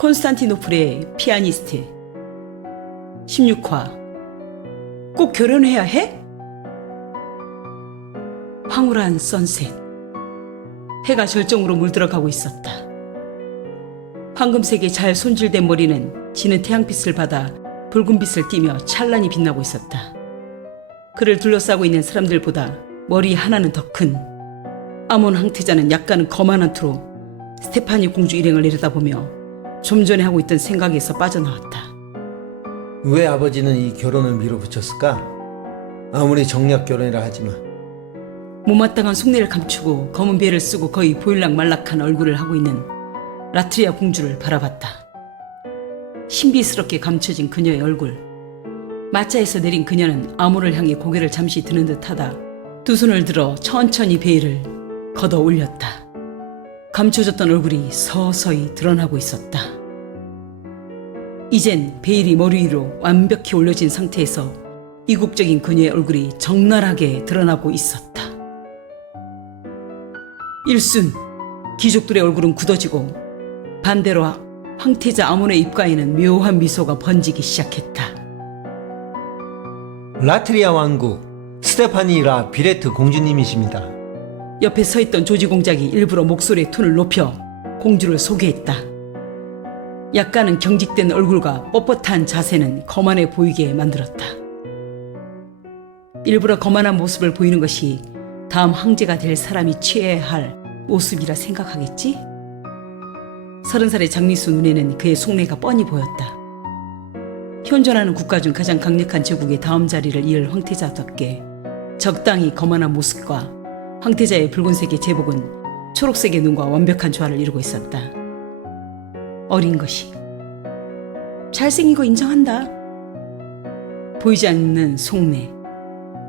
콘스탄티노플의 피아니스트. 16화. 꼭 결혼해야 해? 황홀한 선셋. 해가 절정으로 물들어가고 있었다. 황금색의 잘 손질된 머리는 지는 태양빛을 받아 붉은빛을 띠며 찬란히 빛나고 있었다. 그를 둘러싸고 있는 사람들보다 머리 하나는 더 큰 아몬 황태자는 약간은 거만한 투로 스테파니 공주 일행을 내려다보며 좀 전에 하고 있던 생각에서 빠져나왔다. 왜 아버지는 이 결혼을 밀어붙였을까? 아무리 정략 결혼이라 하지만. 못마땅한 속내를 감추고 검은 베를 쓰고 거의 보일락말락한 얼굴을 하고 있는 라트리아 공주를 바라봤다. 신비스럽게 감춰진 그녀의 얼굴. 마차에서 내린 그녀는 아몬을 향해 고개를 잠시 드는 듯하다 두 손을 들어 천천히 베일을 걷어 올렸다. 감춰졌던 얼굴이 서서히 드러나고 있었다. 이젠 베일이 머리 위로 완벽히 올려진 상태에서 이국적인 그녀의 얼굴이 적나라하게 드러나고 있었다. 일순, 귀족들의 얼굴은 굳어지고 반대로 황태자 아몬의 입가에는 묘한 미소가 번지기 시작했다. 라트리아 왕국 스테파니 라 비레트 공주님이십니다. 옆에 서있던 조지 공작이 일부러 목소리의 톤을 높여 공주를 소개했다. 약간은 경직된 얼굴과 뻣뻣한 자세는 거만해 보이게 만들었다. 일부러 거만한 모습을 보이는 것이 다음 황제가 될 사람이 취해야 할 모습이라 생각하겠지? 30살의 장미수 눈에는 그의 속내가 뻔히 보였다. 현존하는 국가 중 가장 강력한 제국의 다음 자리를 이을 황태자답게 적당히 거만한 모습과 황태자의 붉은색의 제복은 초록색의 눈과 완벽한 조화를 이루고 있었다. 어린 것이. 잘생긴 거 인정한다. 보이지 않는 속내.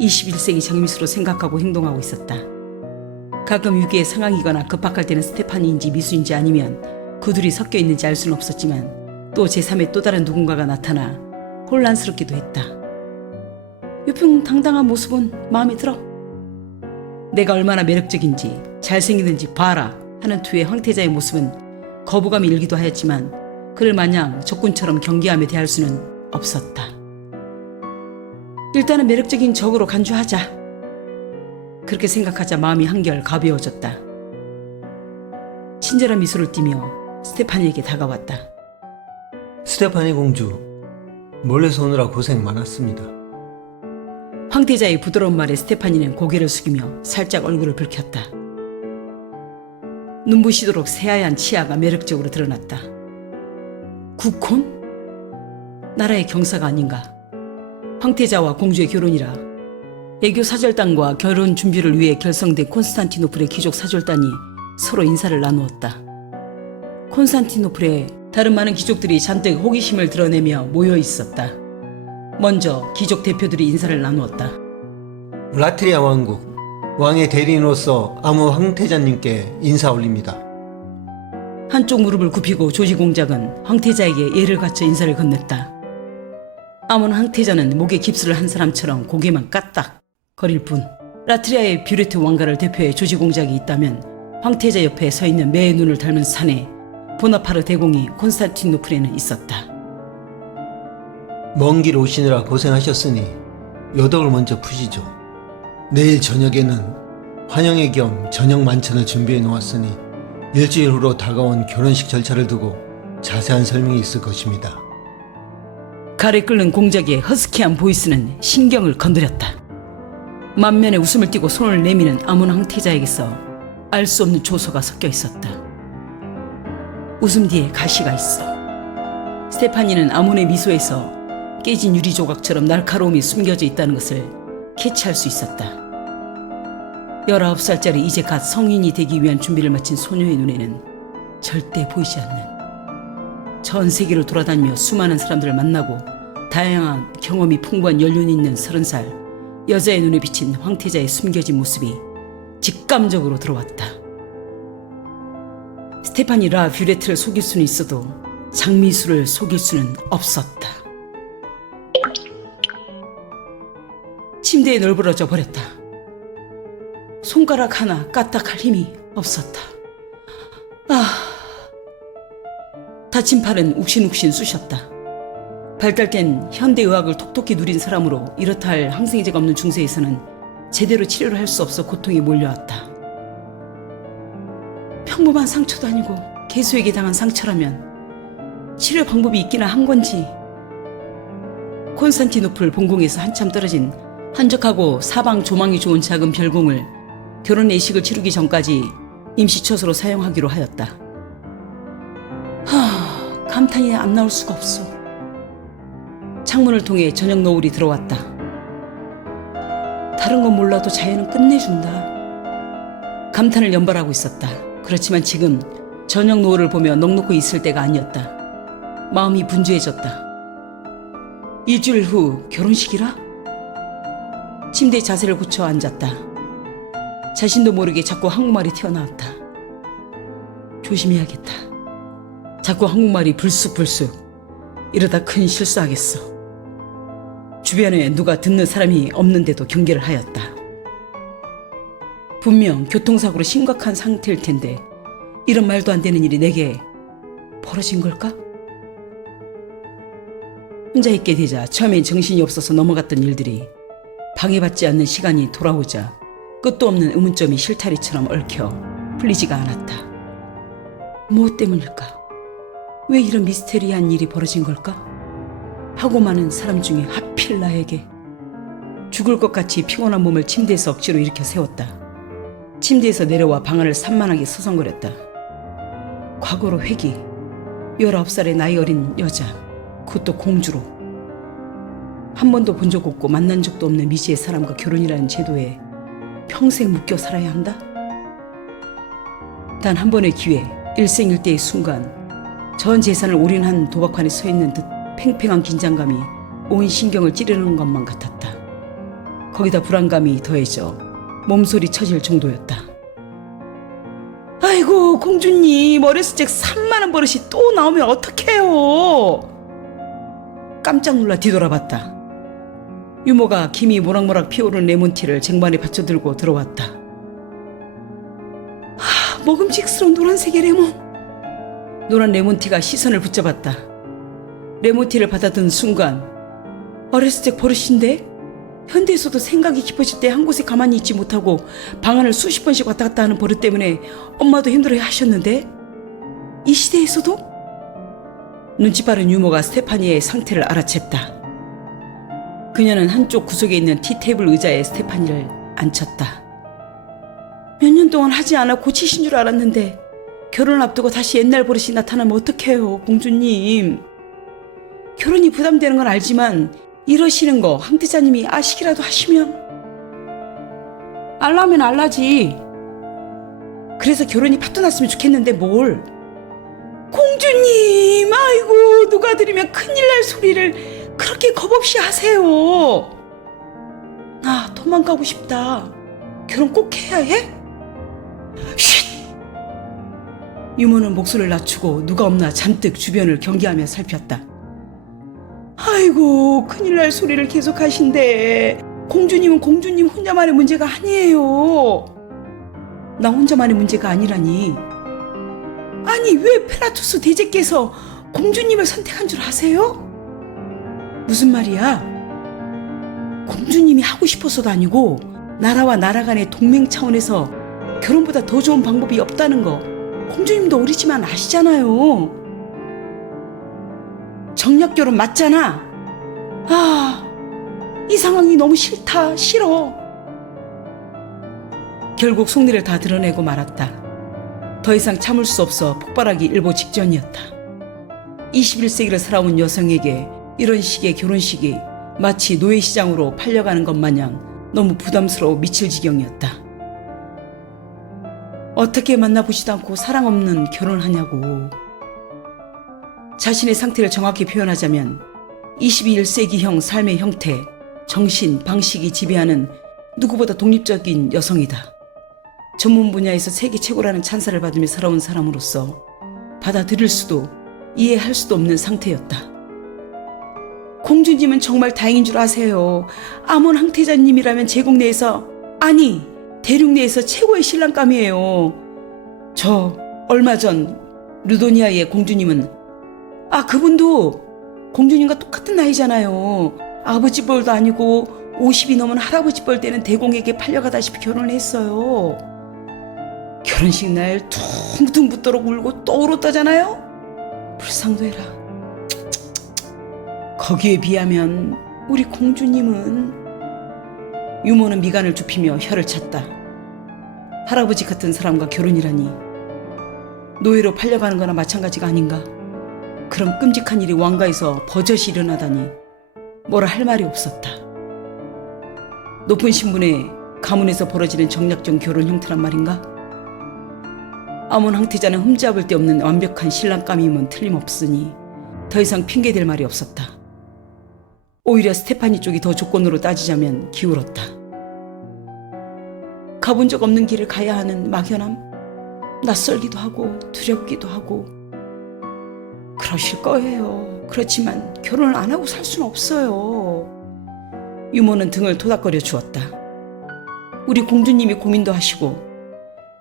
21세기 장미수로 생각하고 행동하고 있었다. 가끔 위기에 상황이거나 급박할 때는 스테파니인지 미수인지 아니면 그 둘이 섞여 있는지 알 수는 없었지만 또 제3의 또 다른 누군가가 나타나 혼란스럽기도 했다. 위풍당당한 모습은 마음에 들어. 내가 얼마나 매력적인지 잘생기는지 봐라 하는 투의 황태자의 모습은 거부감이 일기도 하였지만 그를 마냥 적군처럼 경계하며 대할 수는 없었다. 일단은 매력적인 적으로 간주하자. 그렇게 생각하자 마음이 한결 가벼워졌다. 친절한 미소를 띠며 스테파니에게 다가왔다. 스테파니 공주, 몰래서 오느라 고생 많았습니다. 황태자의 부드러운 말에 스테파니는 고개를 숙이며 살짝 얼굴을 붉혔다. 눈부시도록 새하얀 치아가 매력적으로 드러났다. 국혼? 나라의 경사가 아닌가. 황태자와 공주의 결혼이라 애교 사절단과 결혼 준비를 위해 결성된 콘스탄티노플의 귀족 사절단이 서로 인사를 나누었다. 콘스탄티노플에 다른 많은 귀족들이 잔뜩 호기심을 드러내며 모여 있었다. 먼저 귀족 대표들이 인사를 나누었다. 라트리아 왕국 왕의 대리인으로서 아몬 황태자님께 인사 올립니다. 한쪽 무릎을 굽히고 조지 공작은 황태자에게 예를 갖춰 인사를 건넸다. 아몬 황태자는 목에 깁스를 한 사람처럼 고개만 까딱 거릴 뿐. 라트리아의 뷰레트 왕가를 대표해 조지 공작이 있다면 황태자 옆에 서 있는 매의 눈을 닮은 사내 보나파르 대공이 콘스탄티노플에는 있었다. 먼 길 오시느라 고생하셨으니 요덕을 먼저 푸시죠. 내일 저녁에는 환영회 겸 저녁 만찬을 준비해 놓았으니 일주일 후로 다가온 결혼식 절차를 두고 자세한 설명이 있을 것입니다. 칼에 끓는 공작의 허스키한 보이스는 신경을 건드렸다. 만면에 웃음을 띠고 손을 내미는 아몬 황태자에게서 알 수 없는 조소가 섞여 있었다. 웃음 뒤에 가시가 있어. 스테파니는 아몬의 미소에서 깨진 유리 조각처럼 날카로움이 숨겨져 있다는 것을 캐치할 수 있었다. 19살짜리 이제 갓 성인이 되기 위한 준비를 마친 소녀의 눈에는 절대 보이지 않는, 전 세계를 돌아다니며 수많은 사람들을 만나고 다양한 경험이 풍부한 연륜이 있는 30살 여자의 눈에 비친 황태자의 숨겨진 모습이 직감적으로 들어왔다. 스테파니 라 뷰레트를 속일 수는 있어도 장미수를 속일 수는 없었다. 침대에 널브러져 버렸다. 손가락 하나 까딱할 힘이 없었다. 다친 팔은 욱신욱신 쑤셨다. 발달된 현대의학을 톡톡히 누린 사람으로 이렇다 할 항생제가 없는 중세에서는 제대로 치료를 할 수 없어 고통이 몰려왔다. 평범한 상처도 아니고 개수에게 당한 상처라면 치료 방법이 있기나 한 건지. 콘스탄티노플 본궁에서 한참 떨어진 한적하고 사방 조망이 좋은 작은 별궁을 결혼 예식을 치르기 전까지 임시처소로 사용하기로 하였다. 감탄이 안 나올 수가 없어. 창문을 통해 저녁 노을이 들어왔다. 다른 건 몰라도 자연은 끝내준다. 감탄을 연발하고 있었다. 그렇지만 지금 저녁 노을을 보며 넋놓고 있을 때가 아니었다. 마음이 분주해졌다. 일주일 후 결혼식이라? 침대에 자세를 굳혀 앉았다. 자신도 모르게 자꾸 한국말이 튀어나왔다. 조심해야겠다. 자꾸 한국말이 불쑥불쑥. 이러다 큰 실수하겠어. 주변에 누가 듣는 사람이 없는데도 경계를 하였다. 분명 교통사고로 심각한 상태일 텐데 이런 말도 안 되는 일이 내게 벌어진 걸까? 혼자 있게 되자 처음엔 정신이 없어서 넘어갔던 일들이 방해받지 않는 시간이 돌아오자 끝도 없는 의문점이 실타리처럼 얽혀 풀리지가 않았다. 무엇 때문일까? 왜 이런 미스테리한 일이 벌어진 걸까? 하고 많은 사람 중에 하필 나에게. 죽을 것 같이 피곤한 몸을 침대에서 억지로 일으켜 세웠다. 침대에서 내려와 방 안을 산만하게 서성거렸다. 과거로 회귀. 19살의 나이 어린 여자, 그것도 공주로. 한 번도 본 적 없고 만난 적도 없는 미지의 사람과 결혼이라는 제도에 평생 묶여 살아야 한다? 단 한 번의 기회, 일생일대의 순간, 전 재산을 올인한 도박판에 서 있는 듯 팽팽한 긴장감이 온 신경을 찌르는 것만 같았다. 거기다 불안감이 더해져 몸소리 쳐질 정도였다. 아이고 공주님, 어렸을 적 3만 원 버릇이 또 나오면 어떡해요? 깜짝 놀라 뒤돌아봤다. 유모가 김이 모락모락 피어오른 레몬티를 쟁반에 받쳐들고 들어왔다. 먹음직스러운 노란색의 레몬. 노란 레몬티가 시선을 붙잡았다. 레몬티를 받아든 순간 어렸을 적 버릇인데? 현대에서도 생각이 깊어질 때 한 곳에 가만히 있지 못하고 방 안을 수십 번씩 왔다 갔다 하는 버릇 때문에 엄마도 힘들어해 하셨는데 이 시대에서도? 눈치 빠른 유모가 스테파니의 상태를 알아챘다. 그녀는 한쪽 구석에 있는 티테이블 의자에 스테파니를 앉혔다. 몇 년 동안 하지 않아 고치신 줄 알았는데 결혼을 앞두고 다시 옛날 버릇이 나타나면 어떡해요, 공주님. 결혼이 부담되는 건 알지만 이러시는 거 황태자님이 아시기라도 하시면. 알라면 알라지. 그래서 결혼이 파토 났으면 좋겠는데 뭘. 공주님, 아이고 누가 들으면 큰일 날 소리를 그렇게 겁없이 하세요. 나 도망가고 싶다. 결혼 꼭 해야 해? 쉿! 유모는 목소리를 낮추고 누가 없나 잔뜩 주변을 경계하며 살폈다. 아이고 큰일 날 소리를 계속 하신대. 공주님은 공주님 혼자만의 문제가 아니에요. 나 혼자만의 문제가 아니라니. 아니 왜 페라투스 대제께서 공주님을 선택한 줄 아세요? 무슨 말이야? 공주님이 하고 싶어서도 아니고 나라와 나라 간의 동맹 차원에서 결혼보다 더 좋은 방법이 없다는 거 공주님도 어리지만 아시잖아요. 정략결혼 맞잖아. 이 상황이 너무 싫다, 싫어. 결국 속내를 다 드러내고 말았다. 더 이상 참을 수 없어 폭발하기 일보 직전이었다. 21세기를 살아온 여성에게 이런 식의 결혼식이 마치 노예시장으로 팔려가는 것 마냥 너무 부담스러워 미칠 지경이었다. 어떻게 만나보지도 않고 사랑 없는 결혼하냐고. 자신의 상태를 정확히 표현하자면 21세기형 삶의 형태, 정신, 방식이 지배하는 누구보다 독립적인 여성이다. 전문 분야에서 세계 최고라는 찬사를 받으며 살아온 사람으로서 받아들일 수도 이해할 수도 없는 상태였다. 공주님은 정말 다행인 줄 아세요. 아몬 황태자님이라면 제국 내에서, 아니 대륙 내에서 최고의 신랑감이에요. 저 얼마 전 루도니아의 공주님은 아, 그분도 공주님과 똑같은 나이잖아요. 아버지 뻘도 아니고 50이 넘은 할아버지 뻘 되는 대공에게 팔려가다시피 결혼을 했어요. 결혼식 날 퉁퉁 붓도록 울고 또 울었다잖아요. 불쌍도 해라. 거기에 비하면 우리 공주님은. 유모는 미간을 좁히며 혀를 찼다. 할아버지 같은 사람과 결혼이라니. 노예로 팔려가는 거나 마찬가지가 아닌가. 그런 끔찍한 일이 왕가에서 버젓이 일어나다니 뭐라 할 말이 없었다. 높은 신분의 가문에서 벌어지는 정략적 결혼 형태란 말인가? 아몬 황태자는 흠잡을 데 없는 완벽한 신랑감임은 틀림없으니 더 이상 핑계댈 말이 없었다. 오히려 스테파니 쪽이 더 조건으로 따지자면 기울었다. 가본 적 없는 길을 가야 하는 막연함, 낯설기도 하고 두렵기도 하고. 그러실 거예요. 그렇지만 결혼을 안 하고 살 수는 없어요. 유모는 등을 토닥거려 주었다. 우리 공주님이 고민도 하시고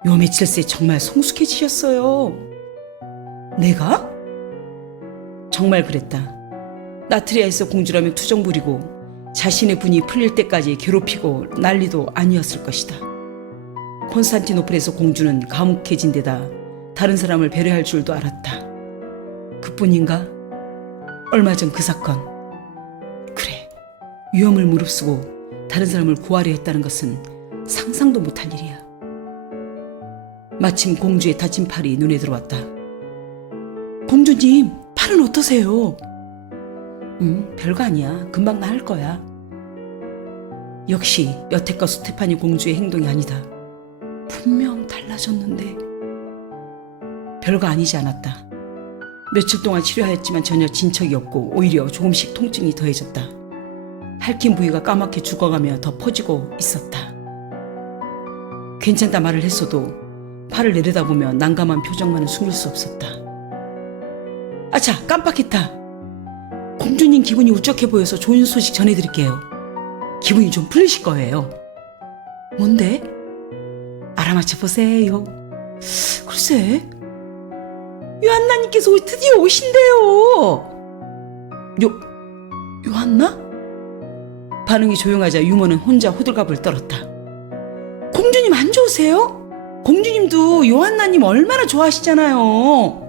요 며칠 새 정말 성숙해지셨어요. 내가? 정말 그랬다. 나트리아에서 공주라며 투정 부리고 자신의 분이 풀릴 때까지 괴롭히고 난리도 아니었을 것이다. 콘스탄티노플에서 공주는 감옥해진 데다 다른 사람을 배려할 줄도 알았다. 그뿐인가? 얼마 전 그 사건. 그래, 위험을 무릅쓰고 다른 사람을 구하려 했다는 것은 상상도 못할 일이야. 마침 공주의 다친 팔이 눈에 들어왔다. 공주님, 팔은 어떠세요? 별거 아니야. 금방 나을 거야. 역시 여태껏 스테파니 공주의 행동이 아니다. 분명 달라졌는데. 별거 아니지 않았다. 며칠 동안 치료하였지만 전혀 진척이 없고 오히려 조금씩 통증이 더해졌다. 핥힌 부위가 까맣게 죽어가며 더 퍼지고 있었다. 괜찮다 말을 했어도 팔을 내려다보며 난감한 표정만은 숨길 수 없었다. 아차, 깜빡했다. 공주님 기분이 울적해 보여서 좋은 소식 전해드릴게요. 기분이 좀 풀리실 거예요. 뭔데? 알아맞혀 보세요. 글쎄, 요한나님께서 드디어 오신대요. 요한나? 반응이 조용하자 유모는 혼자 호들갑을 떨었다. 공주님 안 좋으세요? 공주님도 요한나님 얼마나 좋아하시잖아요.